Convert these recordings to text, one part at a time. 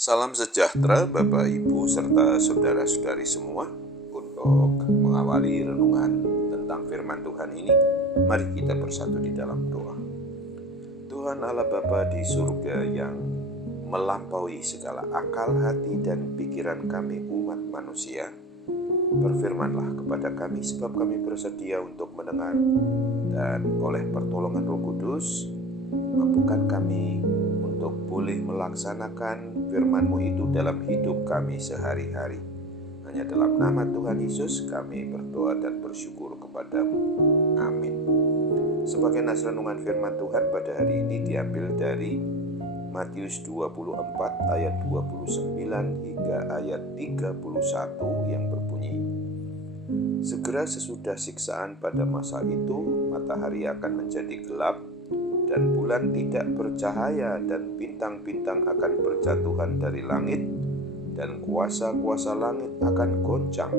Salam sejahtera Bapak Ibu serta saudara-saudari semua. Untuk mengawali renungan tentang firman Tuhan ini, mari kita bersatu di dalam doa. Tuhan Allah Bapa di surga yang melampaui segala akal hati dan pikiran kami umat manusia, berfirmanlah kepada kami sebab kami bersedia untuk mendengar, dan oleh pertolongan Roh Kudus mampukan kami untuk boleh melaksanakan firman-Mu itu dalam hidup kami sehari-hari. Hanya dalam nama Tuhan Yesus kami berdoa dan bersyukur kepadamu. Amin. Sebagai nas renungan firman Tuhan pada hari ini diambil dari Matius 24 ayat 29 hingga ayat 31 yang berbunyi, segera sesudah siksaan pada masa itu, matahari akan menjadi gelap, dan bulan tidak bercahaya, dan bintang-bintang akan berjatuhan dari langit, dan kuasa-kuasa langit akan goncang.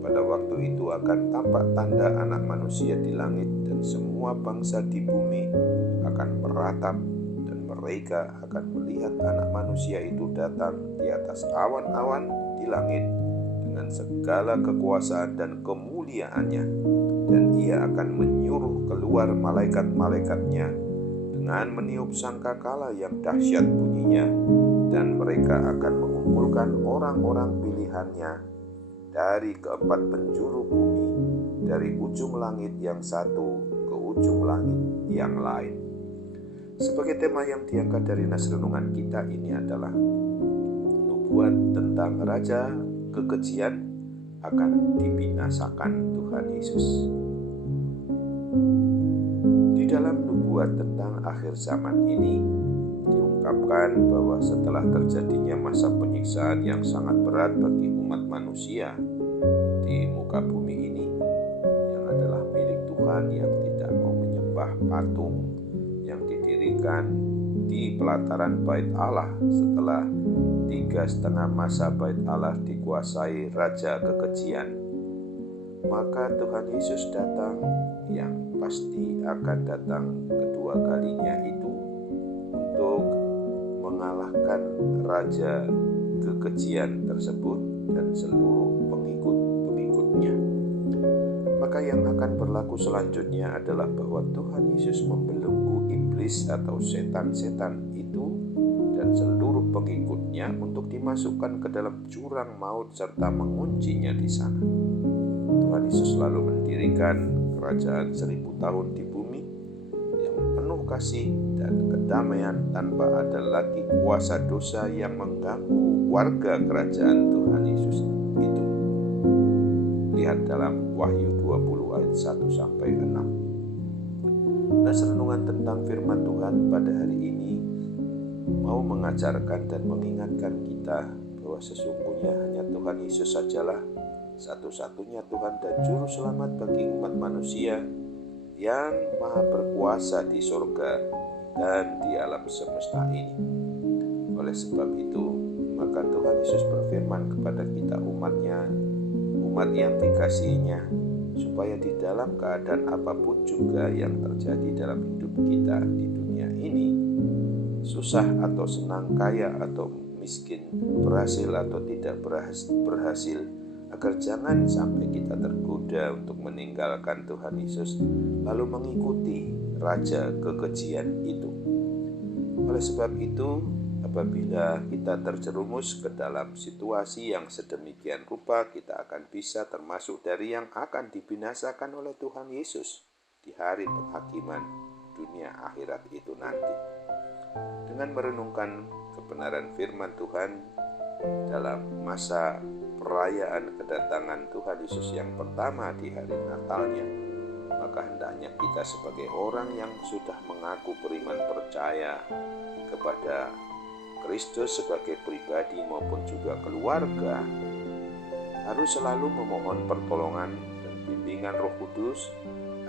Pada waktu itu akan tampak tanda Anak Manusia di langit, dan semua bangsa di bumi akan meratap, dan mereka akan melihat Anak Manusia itu datang di atas awan-awan di langit dengan segala kekuasaan dan kemuliaannya, dan Ia akan menyuruh keluar malaikat-malaikatnya dengan meniup sangkakala yang dahsyat bunyinya, dan mereka akan mengumpulkan orang-orang pilihannya dari keempat penjuru bumi, dari ujung langit yang satu ke ujung langit yang lain. Sebagai tema yang diangkat dari nas renungan kita ini adalah nubuat tentang Raja kekejian akan dibinasakan Tuhan Yesus. Di dalam nubuat tentang akhir zaman ini diungkapkan bahwa setelah terjadinya masa penyiksaan yang sangat berat bagi umat manusia di muka bumi ini, yang adalah milik Tuhan, yang tidak mau menyembah patung yang didirikan di pelataran Bait Allah setelah 3,5 masa Bait Allah dikuasai Raja kekejian, maka Tuhan Yesus datang, yang pasti akan datang kedua kalinya itu untuk mengalahkan Raja kekejian tersebut dan seluruh pengikut-pengikutnya. Maka yang akan berlaku selanjutnya adalah bahwa Tuhan Yesus membelenggu iblis atau setan-setan itu dan seluruh pengikutnya untuk dimasukkan ke dalam jurang maut serta menguncinya di sana. Tuhan Yesus lalu mendirikan kerajaan 1000 tahun di bumi yang penuh kasih dan kedamaian, tanpa ada lagi kuasa dosa yang mengganggu warga kerajaan Tuhan Yesus itu. Lihat dalam Wahyu 20 ayat 1-6. Nas renungan tentang firman Tuhan pada hari ini mau mengajarkan dan mengingatkan kita bahwa sesungguhnya hanya Tuhan Yesus sajalah satu-satunya Tuhan dan Juru Selamat bagi umat manusia yang maha berkuasa di surga dan di alam semesta ini. Oleh sebab itu, maka Tuhan Yesus berfirman kepada kita umat-Nya, umat yang dikasihinya, supaya di dalam keadaan apapun juga yang terjadi dalam hidup kita di dunia ini, susah atau senang, kaya atau miskin, berhasil atau tidak berhasil, agar jangan sampai kita tergoda untuk meninggalkan Tuhan Yesus lalu mengikuti Raja kekejian itu. Oleh sebab itu, apabila kita terjerumus ke dalam situasi yang sedemikian rupa, kita akan bisa termasuk dari yang akan dibinasakan oleh Tuhan Yesus di hari penghakiman dunia akhirat itu nanti. Dengan merenungkan kebenaran firman Tuhan dalam masa perayaan kedatangan Tuhan Yesus yang pertama di hari Natalnya, maka hendaknya kita sebagai orang yang sudah mengaku beriman percaya kepada Kristus sebagai pribadi maupun juga keluarga, harus selalu memohon pertolongan dan bimbingan Roh Kudus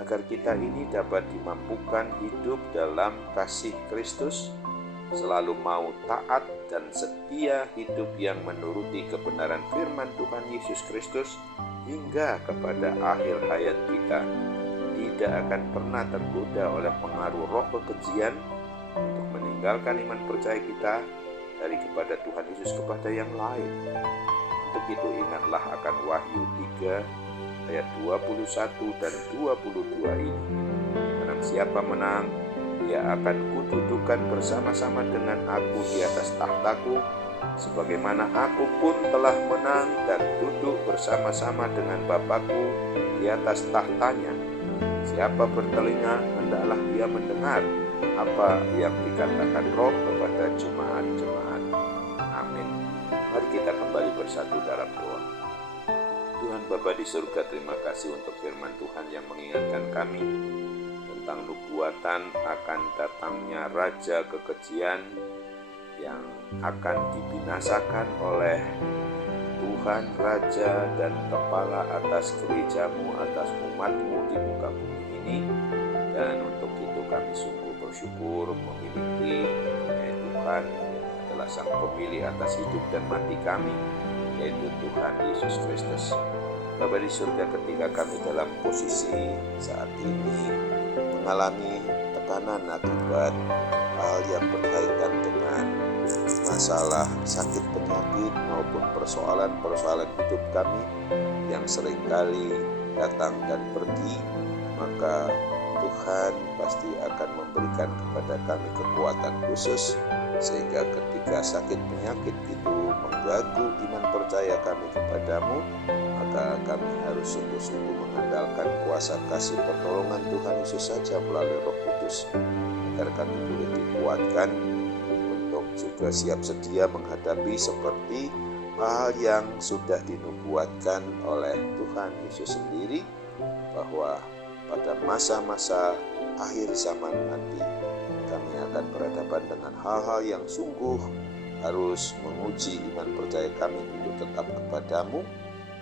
agar kita ini dapat dimampukan hidup dalam kasih Kristus, selalu mau taat dan setia hidup yang menuruti kebenaran firman Tuhan Yesus Kristus hingga kepada akhir hayat kita. Tidak akan pernah tergoda oleh pengaruh roh kekejian untuk meninggalkan iman percaya kita dari kepada Tuhan Yesus kepada yang lain. Untuk itu ingatlah akan Wahyu 3 ayat 21 dan 22 ini. Barang siapa menang, ia akan kududukan bersama-sama dengan aku di atas tahtaku, sebagaimana aku pun telah menang dan duduk bersama-sama dengan Bapakku di atas tahtanya. Siapa bertelinga, hendaklah ia mendengar apa yang dikatakan Roh kepada jemaat-jemaat. Amin. Mari kita kembali bersatu dalam doa. Tuhan Bapa di surga, terima kasih untuk firman Tuhan yang mengingatkan kami tentang nubuatan akan datangnya Raja Kekejian yang akan dibinasakan oleh Tuhan Raja dan Kepala atas gerejamu, atas umatmu di muka bumi ini. Dan untuk itu kami sungguh bersyukur memiliki Tuhan yang adalah Sang Pemilih atas hidup dan mati kami, yaitu Tuhan Yesus Kristus. Bapa di surga, ketika kami dalam posisi saat ini mengalami tekanan akibat hal yang berkaitan dengan masalah sakit penyakit maupun persoalan-persoalan hidup kami yang seringkali datang dan pergi, maka Tuhan pasti akan memberikan kepada kami kekuatan khusus, sehingga ketika sakit penyakit itu mengganggu iman percaya kami kepadamu, maka kami harus sungguh-sungguh mengandalkan kuasa kasih pertolongan Tuhan Yesus saja melalui Roh Kudus, agar kami boleh dikuatkan untuk juga siap sedia menghadapi seperti hal yang sudah dinubuatkan oleh Tuhan Yesus sendiri, bahwa pada masa-masa akhir zaman nanti kami akan berhadapan dengan hal-hal yang sungguh harus menguji iman percaya kami untuk tetap kepadamu,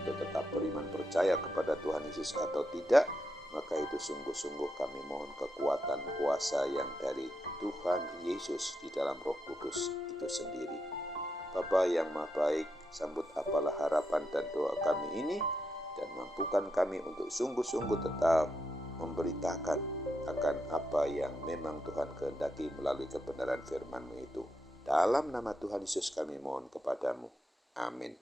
untuk tetap beriman percaya kepada Tuhan Yesus atau tidak. Maka itu sungguh-sungguh kami mohon kekuatan kuasa yang dari Tuhan Yesus di dalam Roh Kudus itu sendiri. Bapa yang Maha Baik, sambut apalah harapan dan doa kami ini, dan mampukan kami untuk sungguh-sungguh tetap memberitakan akan apa yang memang Tuhan kehendaki melalui kebenaran firman-Mu itu. Dalam nama Tuhan Yesus kami mohon kepadamu. Amin.